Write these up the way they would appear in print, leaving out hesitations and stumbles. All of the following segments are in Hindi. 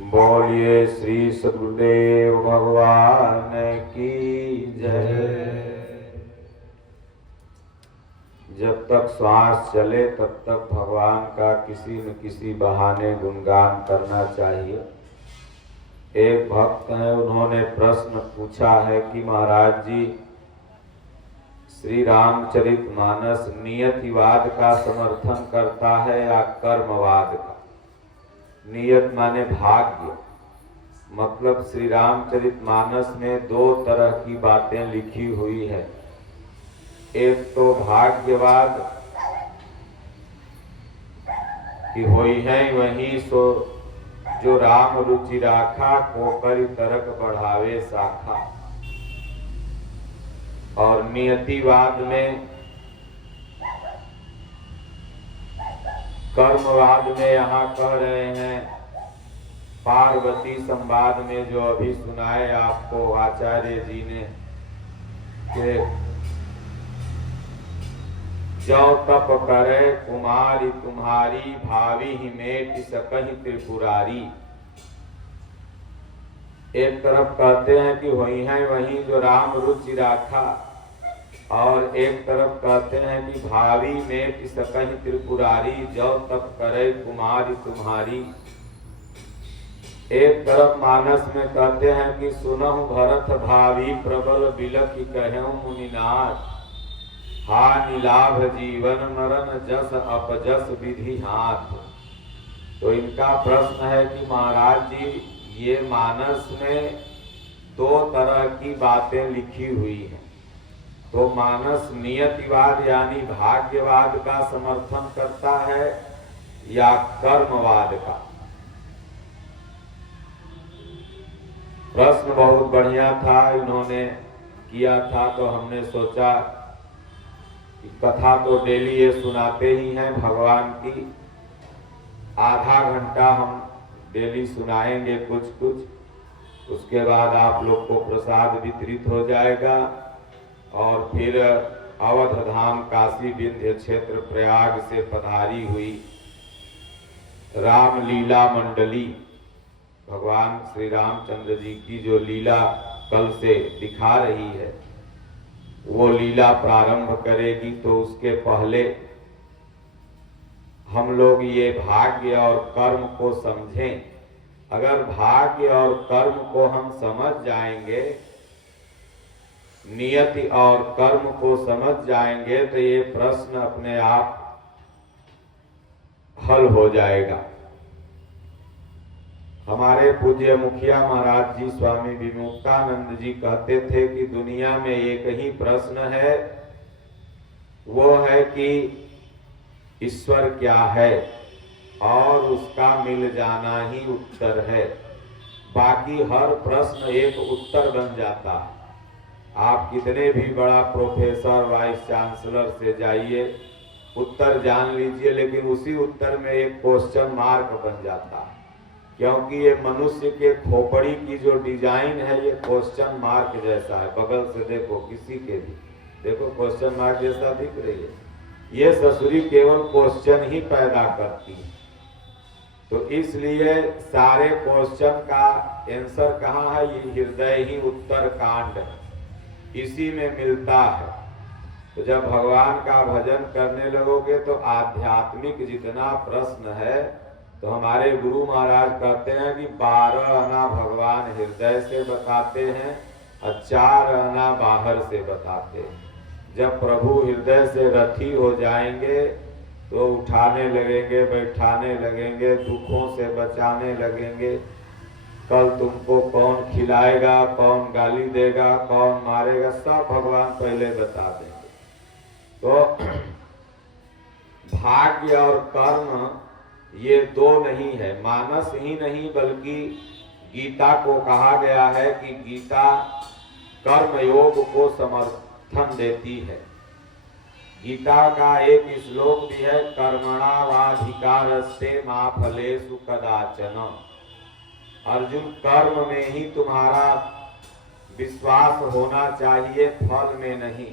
बोलिए श्री सदगुरुदेव भगवान की जय। जब तक श्वास चले तब तक भगवान का किसी न किसी बहाने गुणगान करना चाहिए। एक भक्त हैं, उन्होंने प्रश्न पूछा है कि महाराज जी, श्री रामचरितमानस नियतिवाद का समर्थन करता है या कर्मवाद का? नियत माने भाग्य, मतलब श्री रामचरितमानस में दो तरह की बातें लिखी हुई है। एक तो भाग्यवाद कि होई है वही सो जो राम रुचि राखा, कोकर तरक बढ़ावे शाखा। और नियतिवाद में, कर्मवाद में यहाँ कह रहे हैं पार्वती संवाद में जो अभी सुनाए आपको आचार्य जी ने कि जो तप करे कुमारी तुम्हारी, भावी ही मेट सकहि त्रिपुरारी। एक तरफ कहते हैं कि वही है वही जो राम रुचि राखा, और एक तरफ कहते हैं कि भावी में सकहि त्रिपुरारी, जो तप करे कुमारी तुम्हारी। एक तरफ मानस में कहते हैं कि सुनहु भरत भावी, प्रबल बिलख कहूं मुनिनाथ। हानि लाभ जीवन मरण, जस अपजस विधि हाथ। तो इनका प्रश्न है कि महाराज जी, ये मानस में दो तरह की बातें लिखी हुई हैं, तो मानस नियतिवाद यानी भाग्यवाद का समर्थन करता है या कर्मवाद का? प्रश्न बहुत बढ़िया था, इन्होंने किया था, तो हमने सोचा कि कथा तो डेली ये सुनाते ही हैं भगवान की, आधा घंटा हम डेली सुनाएंगे कुछ कुछ, उसके बाद आप लोग को प्रसाद वितरित हो जाएगा। और फिर अवध धाम काशी विंध्य क्षेत्र प्रयाग से पधारी हुई रामलीला मंडली, भगवान श्री रामचंद्र जी की जो लीला कल से दिखा रही है, वो लीला प्रारंभ करेगी। तो उसके पहले हम लोग ये भाग्य और कर्म को समझें। अगर भाग्य और कर्म को हम समझ जाएंगे, नियति और कर्म को समझ जाएंगे, तो ये प्रश्न अपने आप हल हो जाएगा। हमारे पूज्य मुखिया महाराज जी स्वामी विमुक्तानंद जी कहते थे कि दुनिया में एक ही प्रश्न है, वो है कि ईश्वर क्या है, और उसका मिल जाना ही उत्तर है। बाकी हर प्रश्न एक उत्तर बन जाता है। आप कितने भी बड़ा प्रोफेसर वाइस चांसलर से जाइए, उत्तर जान लीजिए, लेकिन उसी उत्तर में एक क्वेश्चन मार्क बन जाता है, क्योंकि ये मनुष्य के खोपड़ी की जो डिजाइन है ये क्वेश्चन मार्क जैसा है। बगल से देखो, किसी के भी देखो, क्वेश्चन मार्क जैसा दिख रही है। ये ससुरी केवल क्वेश्चन ही पैदा करती है। तो इसलिए सारे क्वेश्चन का आंसर कहाँ है? ये हृदय ही उत्तर कांड है, इसी में मिलता है। तो जब भगवान का भजन करने लगोगे तो आध्यात्मिक जितना प्रश्न है, तो हमारे गुरु महाराज कहते हैं कि 12 आना भगवान हृदय से बताते हैं और 4 आना बाहर से बताते हैं। जब प्रभु हृदय से रथी हो जाएंगे तो उठाने लगेंगे, बैठाने लगेंगे, दुखों से बचाने लगेंगे। कल तुमको कौन खिलाएगा, कौन गाली देगा, कौन मारेगा, सब भगवान पहले बता देंगे। तो भाग्य और कर्म ये दो नहीं है, मानस ही नहीं बल्कि गीता को कहा गया है कि गीता कर्म योग को समर्थन देती है। गीता का एक श्लोक भी है, कर्मणावाधिकारस्ते मा फलेषु कदाचन। अर्जुन, कर्म में ही तुम्हारा विश्वास होना चाहिए, फल में नहीं।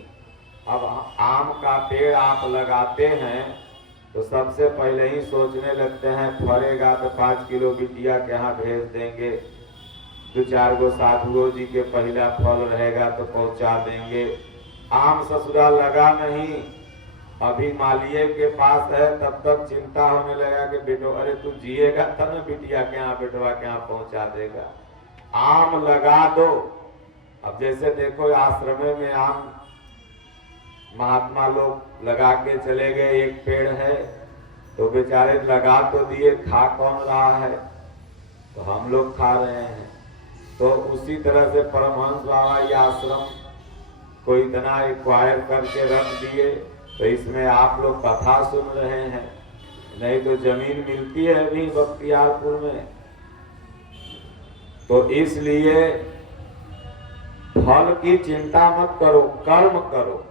अब आम का पेड़ आप लगाते हैं तो सबसे पहले ही सोचने लगते हैं फरेगा तो 5 किलो बिटिया के यहाँ भेज देंगे, 2-4 गो साधुओं जी के पहला फल रहेगा तो पहुंचा देंगे। आम ससुरा लगा नहीं, अभी मालिये के पास है, तब तक चिंता होने लगा कि बेटो अरे तू जिएगा तब न बिटिया के यहाँ बेटवा के यहाँ पहुंचा देगा। आम लगा दो। अब जैसे देखो आश्रम में आम महात्मा लोग लगा के चले गए, एक पेड़ है तो बेचारे लगा तो दिए, खा कौन रहा है, तो हम लोग खा रहे हैं। तो उसी तरह से परमहंस बाबा ये आश्रम को इतना एक्वायर करके रख दिए, तो इसमें आप लोग कथा सुन रहे हैं, नहीं तो जमीन मिलती है अभी बख्तियारपुर में। तो इसलिए फल की चिंता मत करो, कर्म करो,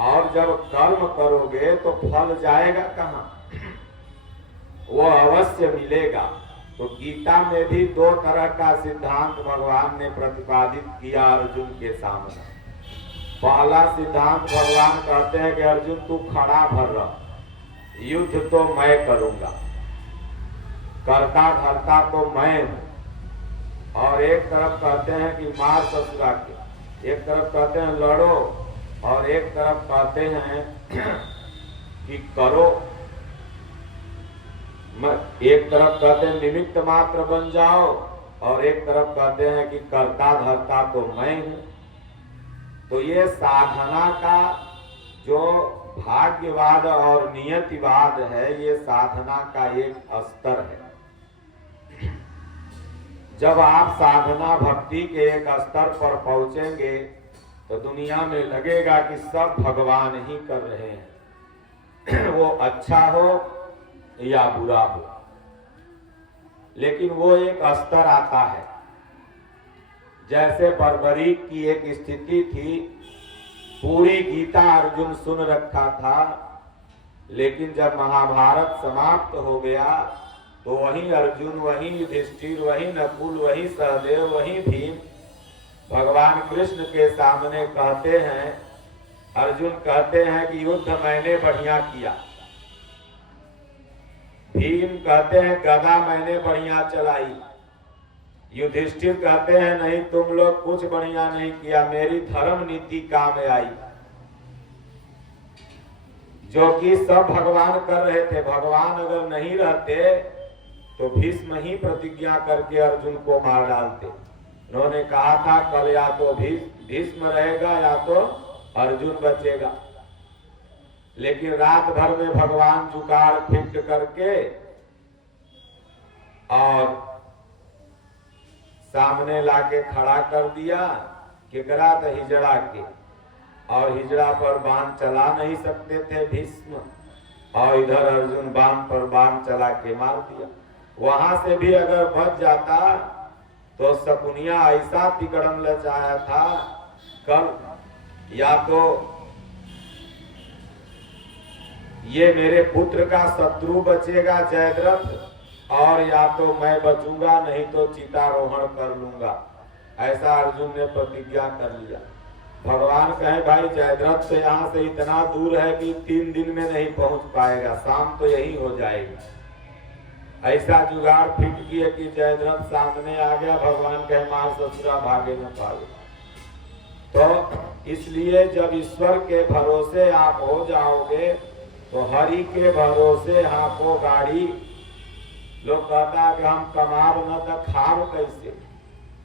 और जब कर्म करोगे तो फल जाएगा कहाँ, वो अवश्य मिलेगा। तो गीता में भी 2 तरह का सिद्धांत भगवान ने प्रतिपादित किया अर्जुन के सामने। पहला सिद्धांत भगवान कहते हैं कि अर्जुन तू खड़ा भर रह, युद्ध तो मैं करूंगा, करता धरता तो मैं हूं। और एक तरफ कहते हैं कि मार ससुरा के, एक तरफ कहते हैं लड़ो, और एक तरफ कहते हैं कि करो। एक तरफ कहते हैं निमित्त मात्र बन जाओ, और एक तरफ कहते हैं कि करता धरता तो मैं हूं। तो ये साधना का जो भाग्यवाद और नियतिवाद है, ये साधना का एक स्तर है। जब आप साधना भक्ति के एक स्तर पर पहुंचेंगे तो दुनिया में लगेगा कि सब भगवान ही कर रहे हैं, वो अच्छा हो या बुरा हो, लेकिन वो एक स्तर आता है। जैसे बर्बरीक की एक स्थिति थी, पूरी गीता अर्जुन सुन रखा था, लेकिन जब महाभारत समाप्त हो गया तो वही अर्जुन, वही युधिष्ठिर, वही नकुल, वही सहदेव, वही भीम भगवान कृष्ण के सामने कहते हैं, अर्जुन कहते हैं कि युद्ध मैंने बढ़िया किया, भीम कहते हैं गदा मैंने बढ़िया चलाई, युधिष्ठिर कहते हैं नहीं तुम लोग कुछ बढ़िया नहीं किया, मेरी धर्म नीति काम आई। जो कि सब भगवान कर रहे थे, भगवान अगर नहीं रहते तो भीष्म ही प्रतिज्ञा करके अर्जुन को मार डालते। उन्होंने कहा था कल या तो भीष्म रहेगा या तो अर्जुन बचेगा, लेकिन रात भर में भगवान जुगाड़ फिट करके और सामने लाके खड़ा कर दिया, केकरा तो हिजड़ा के, और हिजड़ा पर बाण चला नहीं सकते थे भीष्म, और इधर अर्जुन बाण पर बाण चला के मार दिया। वहां से भी अगर बच जाता तो शकुनिया ऐसा तिकड़म लचाया था, कल या तो ये मेरे पुत्र का शत्रु बचेगा जयद्रथ, और या तो मैं बचूंगा, नहीं तो चितारोहण कर लूंगा। ऐसा अर्जुन ने प्रतिज्ञा कर लिया। भगवान कहे भाई जयद्रथ से यहाँ से इतना दूर है कि 3 दिन में नहीं पहुंच पाएगा, शाम तो यही हो जाएगी। ऐसा जुगाड़ फिट किए कि जयद्रथ सामने आ गया, भगवान कहे मार ससुरा भागे न पावे। तो इसलिए जब ईश्वर के भरोसे आप हो जाओगे तो हरि के भरोसे आपको गाड़ी। लोग कहता है कि हम कमाब न तो खाब कैसे,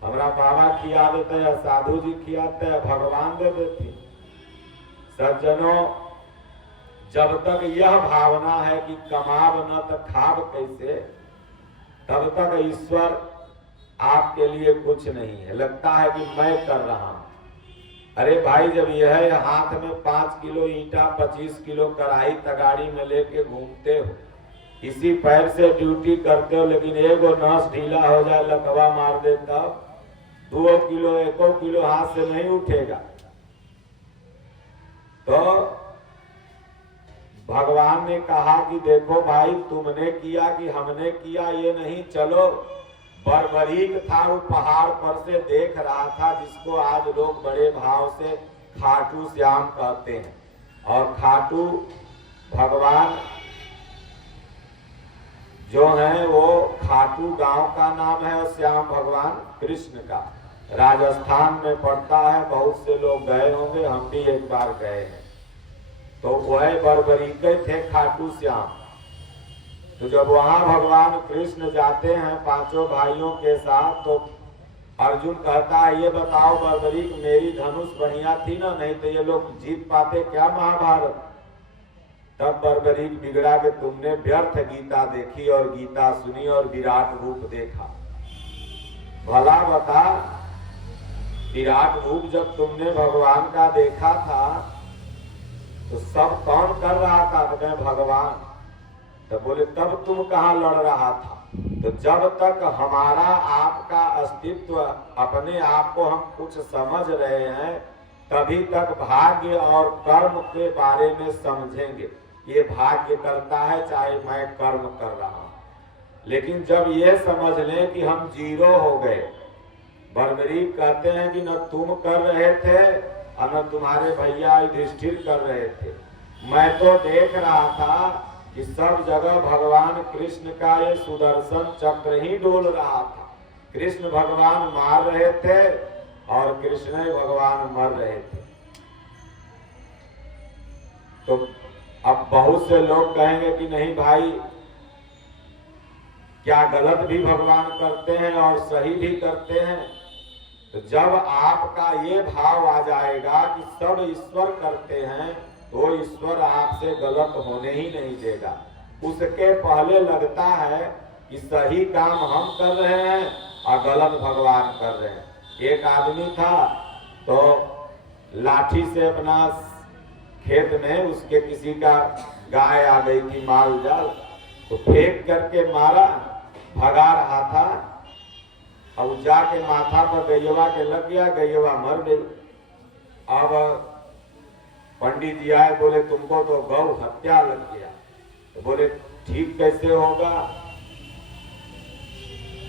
हमारा बाबा खिया देते हैं, साधु जी खियाते हैं, भगवान दे देते। सज्जनों, जब तक यह भावना है कि कमाब न तो खाब कैसे, तब तक ईश्वर आपके लिए कुछ नहीं है। लगता है कि मैं कर रहा हूं। अरे भाई, जब यह हाथ में 5 किलो ईंटा 25 किलो कढ़ाई तगाड़ी में लेके घूमते हो, इसी पैर से ड्यूटी करते हो, लेकिन एगो नस ढीला हो जाए, लकवा मार दे, तब 2 किलो 1 किलो हाथ से नहीं उठेगा। तो भगवान ने कहा कि देखो भाई, तुमने किया कि हमने किया ये नहीं, चलो। बर्बरीक था, वो पहाड़ पर से देख रहा था, जिसको आज लोग बड़े भाव से खाटू श्याम कहते हैं। और खाटू भगवान जो है वो खाटू गांव का नाम है और श्याम भगवान कृष्ण का राजस्थान में पड़ता है। बहुत से लोग गए होंगे, हम भी एक बार गए हैं। तो वह बरबरीके थे खाटू श्याम। तो जब वहां भगवान कृष्ण जाते हैं पांचों भाइयों के साथ, तो अर्जुन कहता है ये बताओ बरबरीक, मेरी धनुष बढ़िया थी ना, नहीं तो ये लोग जीत पाते क्या महाभारत। तब बरबरीक बिगड़ा कि तुमने व्यर्थ गीता देखी और गीता सुनी और विराट रूप देखा। भला बता, विराट रूप जब तुमने भगवान का देखा था तो सब कौन कर रहा था? तो मैं भगवान। तो बोले तब तुम कहाँ लड़ रहा था? तो जब तक हमारा आपका अस्तित्व, अपने आप को हम कुछ समझ रहे हैं, तभी तक भाग्य और कर्म के बारे में समझेंगे। ये भाग्य करता है चाहे मैं कर्म कर रहा हूं। लेकिन जब ये समझ लें कि हम जीरो हो गए, बरबरीक कहते हैं कि न तुम कर रहे थे और न तुम्हारे भैया युधिष्ठिर कर रहे थे, मैं तो देख रहा था कि सब जगह भगवान कृष्ण का ये सुदर्शन चक्र ही डोल रहा था। कृष्ण भगवान मार रहे थे और कृष्ण भगवान मर रहे थे। तो अब बहुत से लोग कहेंगे कि नहीं भाई, क्या गलत भी भगवान करते हैं और सही भी करते हैं। तो जब आपका ये भाव आ जाएगा कि सब ईश्वर करते हैं, तो ईश्वर आपसे गलत होने ही नहीं देगा। उसके पहले लगता है कि सही काम हम कर रहे हैं और गलत भगवान कर रहे हैं। एक आदमी था तो लाठी से अपना खेत में उसके किसी का गाय आ गई थी, माल जाल, तो फेंक करके मारा, भगा रहा था। अब जाके माथा पर गैयवा के लग गया, गैयवा मर गई। अब पंडित जी आए, बोले तुमको तो गौ हत्या लग गया। तो बोले ठीक कैसे होगा?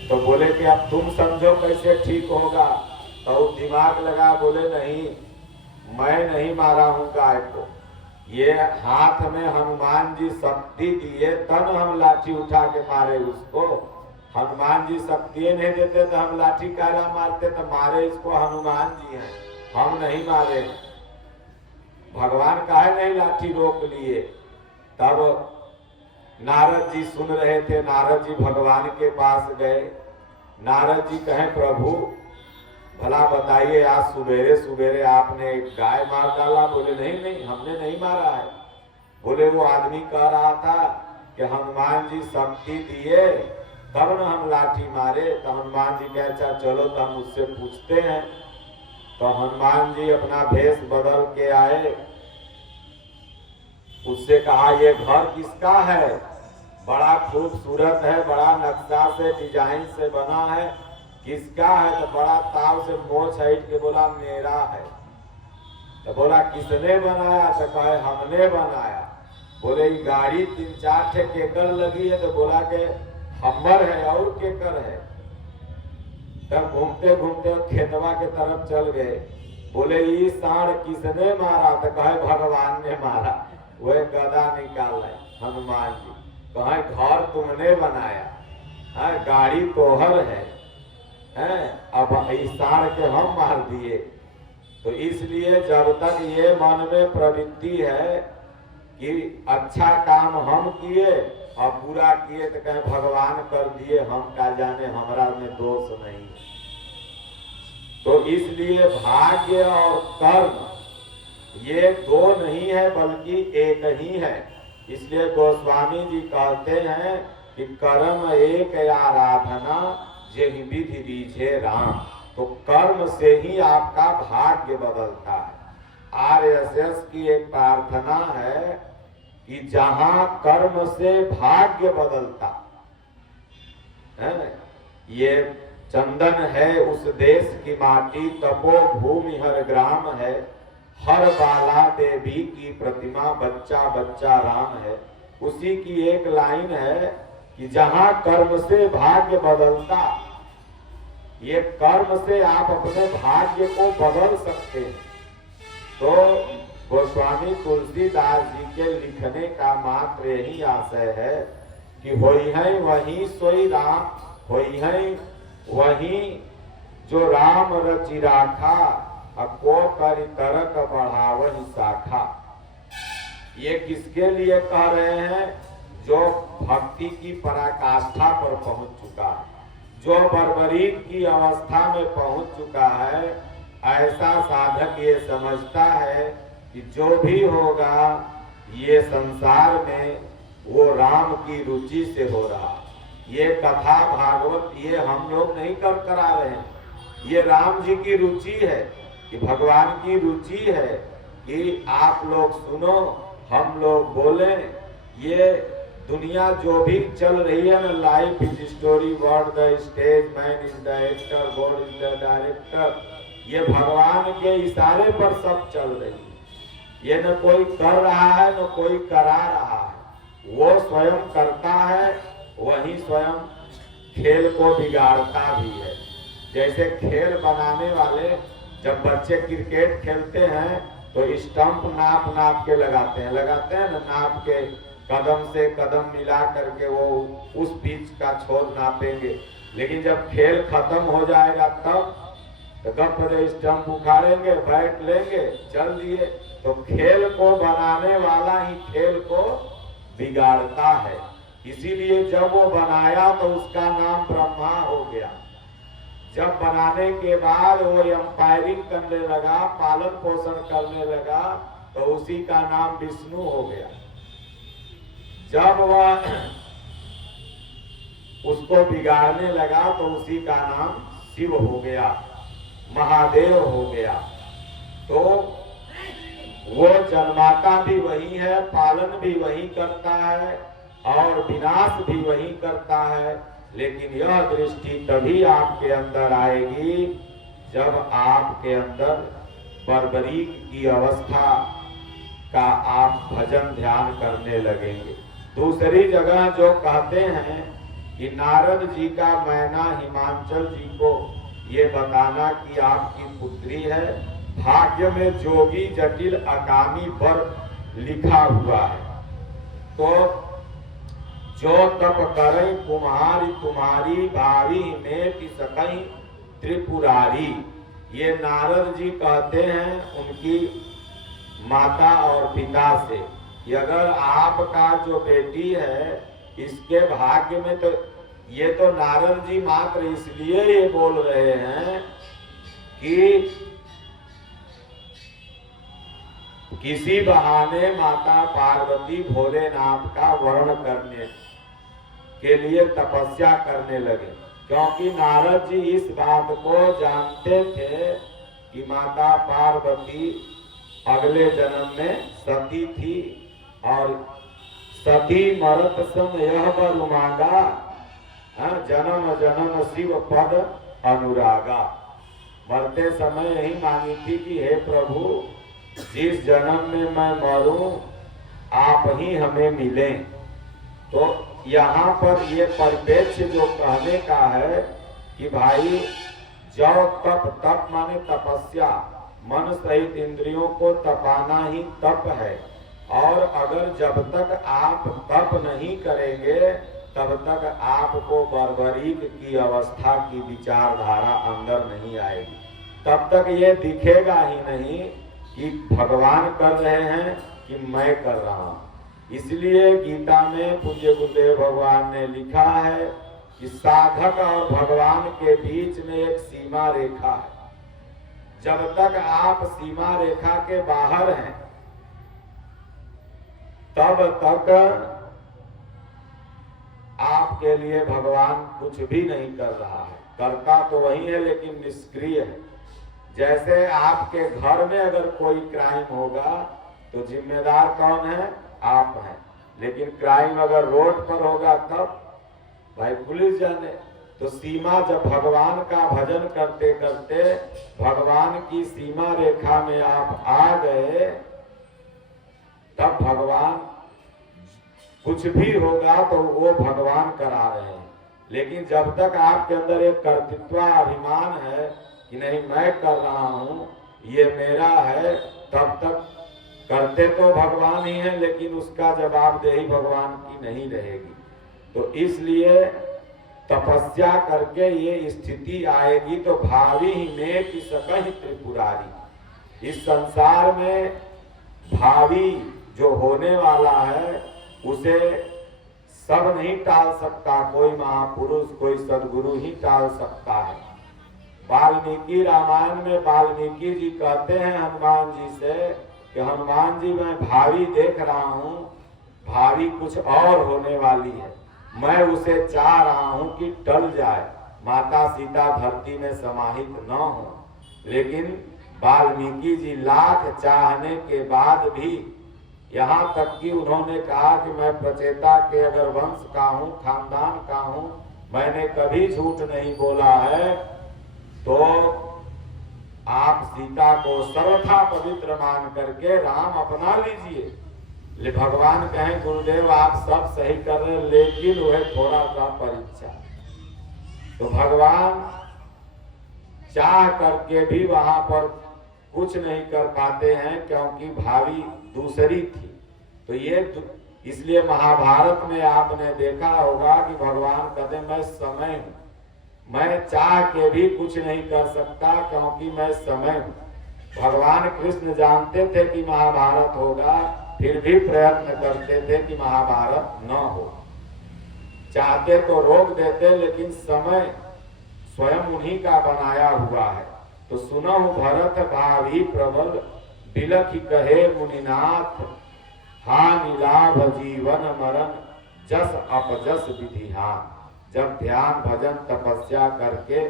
तो बोले कि अब तुम समझो कैसे ठीक होगा। तो दिमाग लगा, बोले नहीं, मैं नहीं मारा हूं गाय को, ये हाथ में हनुमान जी शक्ति दिए तब हम लाठी उठा के मारे उसको। हनुमान जी शक्ति नहीं देते तो हम लाठी काला मारते, तो मारे इसको हनुमान जी हैं, हम नहीं मारे। भगवान काहे नहीं लाठी रोक लिए? तब नारद जी सुन रहे थे, नारद जी भगवान के पास गए। नारद जी कहें प्रभु भला बताइए, आज सुबेरे सुबेरे आपने एक गाय मार डाला। बोले नहीं नहीं, हमने नहीं मारा है। बोले वो आदमी कह रहा था कि हनुमान जी शक्ति दिए तब न हम लाठी मारे। तो हनुमान जी कहे अच्छा चलो तो हम उससे पूछते हैं। तो हनुमान जी अपना भेष बदल के आए, उससे कहा ये घर किसका है? बड़ा खूबसूरत है, बड़ा नक्शा से डिजाइन से बना है, किसका है? तो बड़ा ताव से मोछ हट के बोला मेरा है। तो बोला किसने बनाया? तो कहे हमने बनाया। बोले ये गाड़ी 3-4 ठे केकर लगी है? तो बोला के हमर है और केकर है। तब घूमते घूमते खेतवा के तरफ चल गए। बोले ये सांड किसने मारा? तो कहे भगवान ने मारा। वह गदा निकाल रहे हनुमान जी, कहे घर तुमने बनाया है, गाड़ी तोहर है, अब सांड के हम मार दिए। तो इसलिए जब तक ये मन में प्रवृत्ति है कि अच्छा काम हम किए और बुरा किए तो कहें भगवान कर दिए, हम क्या जाने, हमारा में दोष नहीं। तो इसलिए भाग्य और कर्म ये दो नहीं है बल्कि एक ही है। इसलिए गोस्वामी जी कहते हैं कि कर्म एक आराधना जेहि विधि दीजे राम। तो कर्म से ही आपका भाग्य बदलता है। आरएसएस की एक प्रार्थना है कि जहां कर्म से भाग्य बदलता है, ये चंदन है उस देश की माटी, तपो भूमि हर ग्राम है, हर बाला देवी की प्रतिमा, बच्चा बच्चा राम है। उसी की एक लाइन है कि जहां कर्म से भाग्य बदलता, ये कर्म से आप अपने भाग्य को बदल सकते हैं। तो गोस्वामी तुलसीदास जी के लिखने का मात्र यही आशय है कि होई है वही सोई राम, होई है वही जो राम रचि राखा, को करि तरक बढ़ावहि शाखा। ये किसके लिए कह रहे हैं? जो भक्ति की पराकाष्ठा पर पहुंच चुका है, जो बर्बरीक की अवस्था में पहुंच चुका है, ऐसा साधक ये समझता है कि जो भी होगा ये संसार में वो राम की रुचि से हो रहा। ये कथा भागवत ये हम लोग नहीं करा रहे हैं, ये राम जी की रुचि है, कि भगवान की रुचि है कि आप लोग सुनो, हम लोग बोले। ये दुनिया जो भी चल रही है ना, life is story, word the stage, man is the actor, God is the director, ये भगवान के इशारे पर सब चल रही है। ये न कोई कर रहा है न कोई करा रहा है, वो स्वयं करता है, वही स्वयं खेल को बिगाड़ता भी है। जैसे खेल बनाने वाले जब बच्चे क्रिकेट खेलते हैं तो स्टंप नाप नाप के लगाते हैं ना, नाप के कदम से कदम मिला करके वो उस पिच का छोर नापेंगे। लेकिन जब खेल खत्म हो जाएगा तब तो गप स्टंप उखाड़ेंगे, बैट लेंगे, चल दिए। तो खेल को बनाने वाला ही खेल को बिगाड़ता है। इसीलिए जब वो बनाया तो उसका नाम ब्रह्मा हो गया। जब बनाने के बाद वो अंपायरिंग करने लगा, पालन पोषण करने लगा, तो उसी का नाम विष्णु हो गया। जब वह उसको बिगाड़ने लगा तो उसी का नाम शिव हो गया, महादेव हो गया। तो वो जन्माता भी वही है, पालन भी वही करता है और विनाश भी वही करता है। लेकिन यह दृष्टि तभी आपके अंदर आएगी जब आपके अंदर बर्बरीक की अवस्था का आप भजन ध्यान करने लगेंगे। दूसरी जगह जो कहते हैं कि नारद जी का मैना हिमांचल जी को ये बताना कि आपकी पुत्री है, भाग्य में जोगी जटिल अकामी वर लिखा हुआ है। तो जो तप करें कुम्हारी तुम्हारी, भावी में सकई त्रिपुरारी। ये नारद जी कहते हैं उनकी माता और पिता से कि अगर आपका जो बेटी है इसके भाग्य में, तो ये तो नारद जी मात्र इसलिए ये बोल रहे हैं कि किसी बहाने माता पार्वती भोलेनाथ का वर्ण करने के लिए तपस्या करने लगे। क्योंकि नारद जी इस बात को जानते थे कि माता पार्वती अगले जन्म में सती थी और सती मरत सम यह वर मांगा, जन्म जन्म शिव पद अनुरागा। मरते समय यही मांगी थी कि हे प्रभु, जिस जन्म में मैं मरूं आप ही हमें मिलें। तो यहाँ पर ये परिप्रेक्ष्य जो कहने का है कि भाई जो तप माने तपस्या, मन सहित इंद्रियों को तपाना ही तप है। और अगर जब तक आप तप नहीं करेंगे तब तक आपको बर्बरीक की अवस्था की विचारधारा अंदर नहीं आएगी। तब तक ये दिखेगा ही नहीं कि भगवान कर रहे हैं कि मैं कर रहा हूँ। इसलिए गीता में पूज्य गुरुदेव भगवान ने लिखा है कि साधक और भगवान के बीच में एक सीमा रेखा है। जब तक आप सीमा रेखा के बाहर हैं तब तक आपके लिए भगवान कुछ भी नहीं कर रहा है। करता तो वही है लेकिन निष्क्रिय है। जैसे आपके घर में अगर कोई क्राइम होगा तो जिम्मेदार कौन है? आप हैं। लेकिन क्राइम अगर रोड पर होगा तब भाई पुलिस जाने। तो सीमा, जब भगवान का भजन करते करते भगवान की सीमा रेखा में आप आ गए तब भगवान कुछ भी होगा तो वो भगवान करा रहे हैं। लेकिन जब तक आपके अंदर एक कर्तृत्व अभिमान है कि नहीं मैं कर रहा हूँ, ये मेरा है, तब तक करते तो भगवान ही हैं, लेकिन उसका जवाबदेही भगवान की नहीं रहेगी। तो इसलिए तपस्या करके ये स्थिति आएगी तो भावी ही में कि सकहि त्रिपुरारी। इस संसार में भावी जो होने वाला है उसे सब नहीं टाल सकता, कोई महापुरुष कोई सदगुरु ही टाल सकता है। वाल्मीकि रामायण में वाल्मीकि जी कहते हैं हनुमान जी से कि हनुमान जी मैं भावी देख रहा हूँ, भावी कुछ और होने वाली है, मैं उसे चाह रहा हूँ कि टल जाए, माता सीता धरती में समाहित न हो। लेकिन वाल्मीकि जी लाख चाहने के बाद भी, यहाँ तक कि उन्होंने कहा कि मैं प्रचेता के अगर वंश का हूँ, खानदान का हूँ, मैंने कभी झूठ नहीं बोला है, तो आप सीता को सर्वथा पवित्र मान करके राम अपना लीजिए। ले भगवान कहें गुरुदेव आप सब सही कर रहे, लेकिन वह थोड़ा सा परीक्षा। तो भगवान चाह करके भी वहां पर कुछ नहीं कर पाते हैं, क्योंकि भावी दूसरी थी। तो ये इसलिए महाभारत में आपने देखा होगा कि भगवान कहते मैं समय हूं, मैं चाह के भी कुछ नहीं कर सकता क्योंकि मैं समय हूं। भगवान कृष्ण जानते थे कि महाभारत होगा, फिर भी प्रयत्न करते थे कि महाभारत न हो। चाहते तो रोक देते, लेकिन समय स्वयं उन्हीं का बनाया हुआ है। तो सुनहु भरत भावी प्रबल, बिलखि कहे मुनिनाथ, हानि लाभ जीवन मरण, जस अपजस विधिहान। जब ध्यान भजन तपस्या करके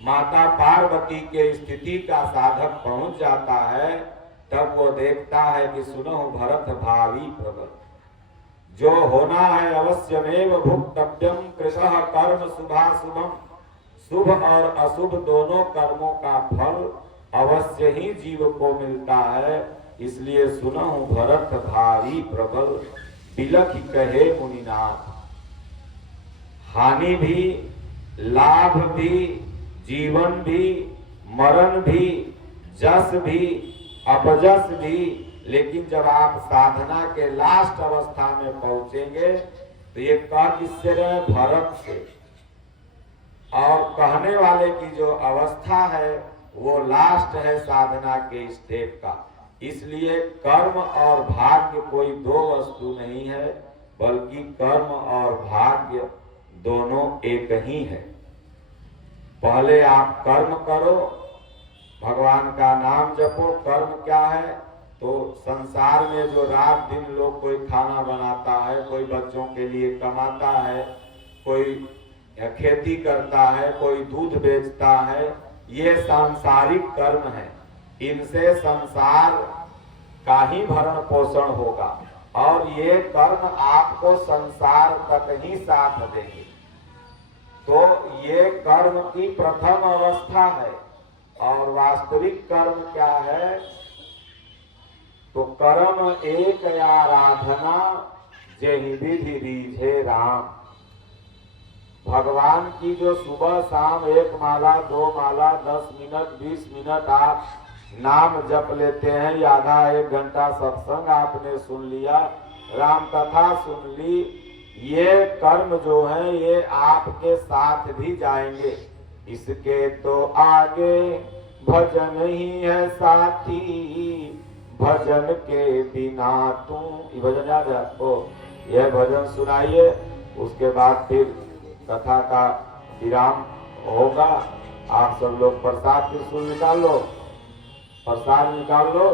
माता पार्वती के स्थिति का साधक पहुंच जाता है, तब वो देखता है कि सुनहु भरत भावी प्रबल, जो होना है अवश्यमेव भुक्तव्यम, कृतः कर्म शुभाशुभम। शुभ और अशुभ दोनों कर्मों का फल अवश्य ही जीव को मिलता है। इसलिए सुनहु भरत भावी प्रबल, बिलखि कहे मुनिनाथ। हानि भी, लाभ भी, जीवन भी, मरण भी, जस भी, अपजस भी। लेकिन जब आप साधना के लास्ट अवस्था में पहुंचेंगे तो ये कह किससे रहे? भरत से। और कहने वाले की जो अवस्था है वो लास्ट है साधना के स्टेप का। इसलिए कर्म और भाग्य कोई दो वस्तु नहीं है, बल्कि कर्म और भाग्य दोनों एक ही है। पहले आप कर्म करो, भगवान का नाम जपो। कर्म क्या है? तो संसार में जो रात दिन लोग कोई खाना बनाता है, कोई बच्चों के लिए कमाता है, कोई खेती करता है, कोई दूध बेचता है, ये सांसारिक कर्म है। इनसे संसार का ही भरण पोषण होगा और ये कर्म आपको संसार तक ही साथ देंगे। तो ये कर्म की प्रथम अवस्था है। और वास्तविक कर्म क्या है? तो कर्म एक आराधना, जेहि विधि रीझे राम। भगवान की जो सुबह शाम 1 माला 2 माला 10 मिनट 20 मिनट आप नाम जप लेते हैं, या आधा 1 घंटा सत्संग आपने सुन लिया, राम कथा सुन ली, ये कर्म जो है ये आपके साथ भी जाएंगे। इसके तो आगे भजन ही है साथी, भजन के बिना तू। ये भजन याद है आपको? यह भजन सुनाइए, उसके बाद फिर कथा का विराम होगा। आप सब लोग प्रसाद त्रिशूल निकाल लो, प्रसाद निकाल लो।